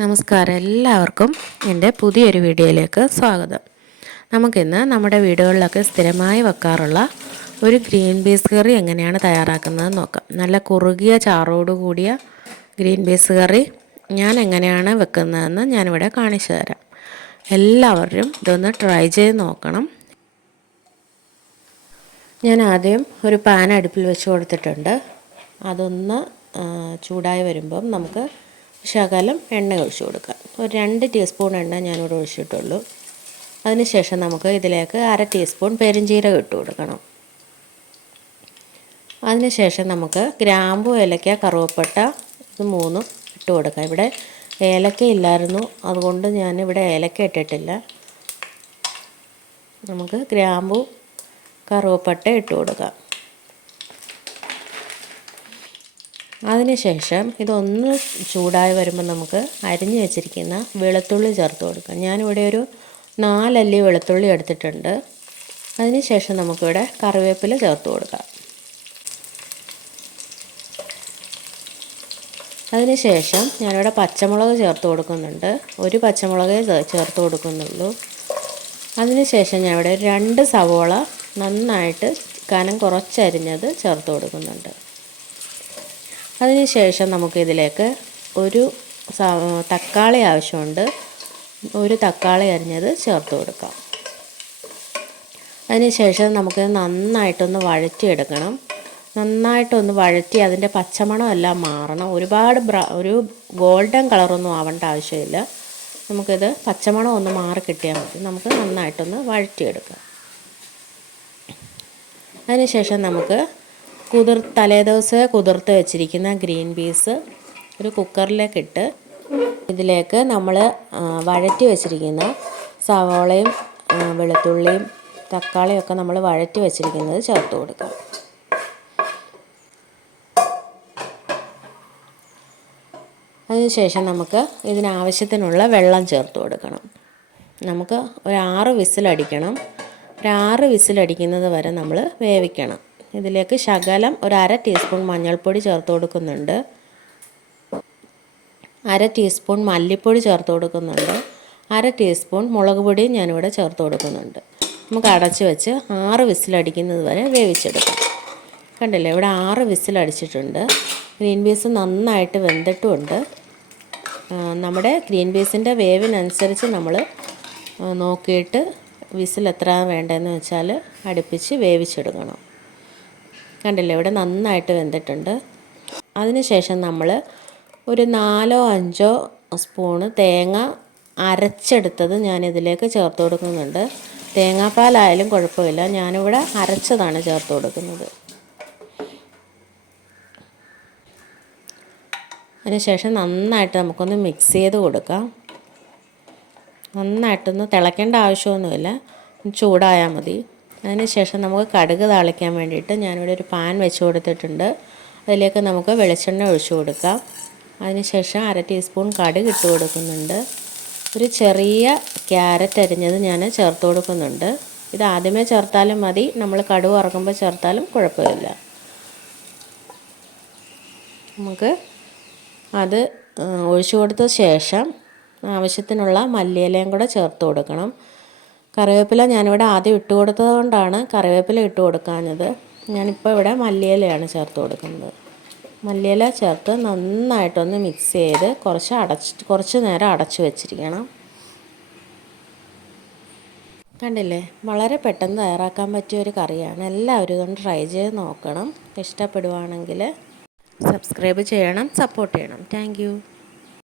നമസ്കാരം, എല്ലാവർക്കും എൻ്റെ പുതിയൊരു വീഡിയോയിലേക്ക് സ്വാഗതം. നമുക്കിന്ന് നമ്മുടെ വീടുകളിലൊക്കെ സ്ഥിരമായി വെക്കാറുള്ള ഒരു ഗ്രീൻ പീസ് കറി എങ്ങനെയാണ് തയ്യാറാക്കുന്നതെന്ന് നോക്കാം. നല്ല കുറുകിയ ചാറോട് കൂടിയ ഗ്രീൻ പീസ് കറി ഞാൻ എങ്ങനെയാണ് വെക്കുന്നതെന്ന് ഞാനിവിടെ കാണിച്ചു തരാം. എല്ലാവരും ഇതൊന്ന് ട്രൈ ചെയ്ത് നോക്കണം. ഞാൻ ആദ്യം ഒരു പാൻ അടുപ്പിൽ വെച്ച് കൊടുത്തിട്ടുണ്ട്. അതൊന്ന് ചൂടായി വരുമ്പം നമുക്ക് ശകലം എണ്ണ ഒഴിച്ചു കൊടുക്കാം. ഒരു 2 ടീസ്പൂൺ എണ്ണ ഞാനിവിടെ ഒഴിച്ചിട്ടുള്ളൂ. അതിനുശേഷം നമുക്ക് ഇതിലേക്ക് 1/2 ടീസ്പൂൺ പെരുംജീരകം ഇട്ട് കൊടുക്കണം. അതിനുശേഷം നമുക്ക് ഗ്രാമ്പു, ഏലക്ക, കറുവപ്പട്ട ഇത് 3 ഇട്ട് കൊടുക്കാം. ഇവിടെ ഏലക്ക ഇല്ലായിരുന്നു, അതുകൊണ്ട് ഞാനിവിടെ ഏലക്ക ഇട്ടിട്ടില്ല. നമുക്ക് ഗ്രാമ്പു, കറുവപ്പട്ട ഇട്ട് കൊടുക്കാം. അതിനുശേഷം ഇതൊന്ന് ചൂടായി വരുമ്പോൾ നമുക്ക് അരിഞ്ഞു വെച്ചിരിക്കുന്ന വെളുത്തുള്ളി ചേർത്ത് കൊടുക്കാം. ഞാനിവിടെ ഒരു 4 അല്ലി വെളുത്തുള്ളി എടുത്തിട്ടുണ്ട്. അതിനുശേഷം നമുക്കിവിടെ കറിവേപ്പില ചേർത്ത് കൊടുക്കാം. അതിനുശേഷം ഞാനിവിടെ പച്ചമുളക് ചേർത്ത് കൊടുക്കുന്നുണ്ട്. ഒരു പച്ചമുളകേ ചേർത്ത് കൊടുക്കുന്നുള്ളൂ. അതിനുശേഷം ഞാനിവിടെ 2 സവോള നന്നായിട്ട് കനം കുറച്ചരിഞ്ഞത് ചേർത്ത് കൊടുക്കുന്നുണ്ട്. അതിനുശേഷം നമുക്കിതിലേക്ക് ഒരു തക്കാളി ആവശ്യമുണ്ട്. ഒരു തക്കാളി അരിഞ്ഞത് ചേർത്ത് കൊടുക്കാം. അതിനുശേഷം നമുക്ക് നന്നായിട്ടൊന്ന് വഴറ്റിയെടുക്കണം. നന്നായിട്ടൊന്ന് വഴറ്റി അതിൻ്റെ പച്ചമണം എല്ലാം മാറണം. ഒരുപാട് ഒരു ഗോൾഡൻ കളറൊന്നും ആവേണ്ട ആവശ്യമില്ല. നമുക്കിത് പച്ചമണം ഒന്ന് മാറി കിട്ടിയാൽ മതി. നമുക്ക് നന്നായിട്ടൊന്ന് വഴറ്റിയെടുക്കാം. അതിനുശേഷം നമുക്ക് തലേദിവസം കുതിർത്ത് വെച്ചിരിക്കുന്ന ഗ്രീൻ പീസ് ഒരു കുക്കറിലേക്കിട്ട് ഇതിലേക്ക് നമ്മൾ വഴറ്റി വെച്ചിരിക്കുന്ന സവോളയും വെളുത്തുള്ളിയും തക്കാളിയും ഒക്കെ നമ്മൾ വഴറ്റി വെച്ചിരിക്കുന്നത് ചേർത്ത് കൊടുക്കാം. അതിനുശേഷം നമുക്ക് ഇതിനാവശ്യത്തിനുള്ള വെള്ളം ചേർത്ത് കൊടുക്കണം. നമുക്ക് ഒരു 6 വിസിലടിക്കണം. ഒരു 6 വിസിലടിക്കുന്നത് വരെ നമ്മൾ വേവിക്കണം. ഇതിലേക്ക് ശകലം ഒരു 1/2 ടീസ്പൂൺ മഞ്ഞൾപ്പൊടി ചേർത്ത് കൊടുക്കുന്നുണ്ട്. 1/2 ടീസ്പൂൺ മല്ലിപ്പൊടി ചേർത്ത് കൊടുക്കുന്നുണ്ട്. 1/2 ടീസ്പൂൺ മുളക് പൊടിയും ഞാനിവിടെ ചേർത്ത് കൊടുക്കുന്നുണ്ട്. നമുക്ക് അടച്ച് വെച്ച് 6 വിസിലടിക്കുന്നത് വരെ വേവിച്ചെടുക്കാം. കണ്ടില്ലേ, ഇവിടെ 6 വിസിലടിച്ചിട്ടുണ്ട്. ഗ്രീൻ പീസ് നന്നായിട്ട് വെന്തിട്ടുമുണ്ട്. നമ്മുടെ ഗ്രീൻ പീസിൻ്റെ വേവിനനുസരിച്ച് നമ്മൾ നോക്കിയിട്ട് വിസിൽ എത്ര വേണ്ടതെന്ന് വെച്ചാൽ അടുപ്പിച്ച് വേവിച്ചെടുക്കണം. കണ്ടില്ലേ, ഇവിടെ നന്നായിട്ട് വെന്തിട്ടുണ്ട്. അതിനുശേഷം നമ്മൾ ഒരു 4-5 സ്പൂണ് തേങ്ങ അരച്ചെടുത്തത് ഞാനിതിലേക്ക് ചേർത്ത് കൊടുക്കുന്നുണ്ട്. തേങ്ങാപ്പാലായാലും കുഴപ്പമില്ല, ഞാനിവിടെ അരച്ചതാണ് ചേർത്ത് കൊടുക്കുന്നത്. അതിനുശേഷം നന്നായിട്ട് നമുക്കൊന്ന് മിക്സ് ചെയ്ത് കൊടുക്കാം. നന്നായിട്ടൊന്ന് തിളയ്ക്കേണ്ട ആവശ്യമൊന്നുമില്ല, ചൂടായാൽ മതി. അതിനുശേഷം നമുക്ക് കടുക് താളിക്കാൻ വേണ്ടിയിട്ട് ഞാനിവിടെ ഒരു പാൻ വെച്ച് കൊടുത്തിട്ടുണ്ട്. അതിലേക്ക് നമുക്ക് വെളിച്ചെണ്ണ ഒഴിച്ചു കൊടുക്കാം. അതിനുശേഷം 1/2 ടീസ്പൂൺ കടുക് ഇട്ട് കൊടുക്കുന്നുണ്ട്. ഒരു ചെറിയ ക്യാരറ്റ് അരിഞ്ഞത് ഞാൻ ചേർത്ത് കൊടുക്കുന്നുണ്ട്. ഇത് ആദ്യമേ ചേർത്താലും മതി, നമ്മൾ കടുക് വറക്കുമ്പോൾ ചേർത്താലും കുഴപ്പമില്ല. നമുക്ക് അത് ഒഴിച്ചു കൊടുത്ത ശേഷം ആവശ്യത്തിനുള്ള മല്ലിയിലയും കൂടെ ചേർത്ത് കൊടുക്കണം. കറിവേപ്പില ഞാനിവിടെ ആദ്യം ഇട്ട് കൊടുത്തത് കൊണ്ടാണ് കറിവേപ്പില ഇട്ട് കൊടുക്കാഞ്ഞത്. ഞാനിപ്പോൾ ഇവിടെ മല്ലിയിലയാണ് ചേർത്ത് കൊടുക്കുന്നത്. മല്ലിയില ചേർത്ത് നന്നായിട്ടൊന്ന് മിക്സ് ചെയ്ത് കുറച്ച് നേരം അടച്ച് വെച്ചിരിക്കണം. കണ്ടില്ലേ, വളരെ പെട്ടെന്ന് തയ്യാറാക്കാൻ പറ്റിയ ഒരു കറിയാണ്. എല്ലാവരും ഇതൊന്ന് ട്രൈ ചെയ്ത് നോക്കണം. ഇഷ്ടപ്പെടുവാണെങ്കിൽ സബ്സ്ക്രൈബ് ചെയ്യണം, സപ്പോർട്ട് ചെയ്യണം. താങ്ക്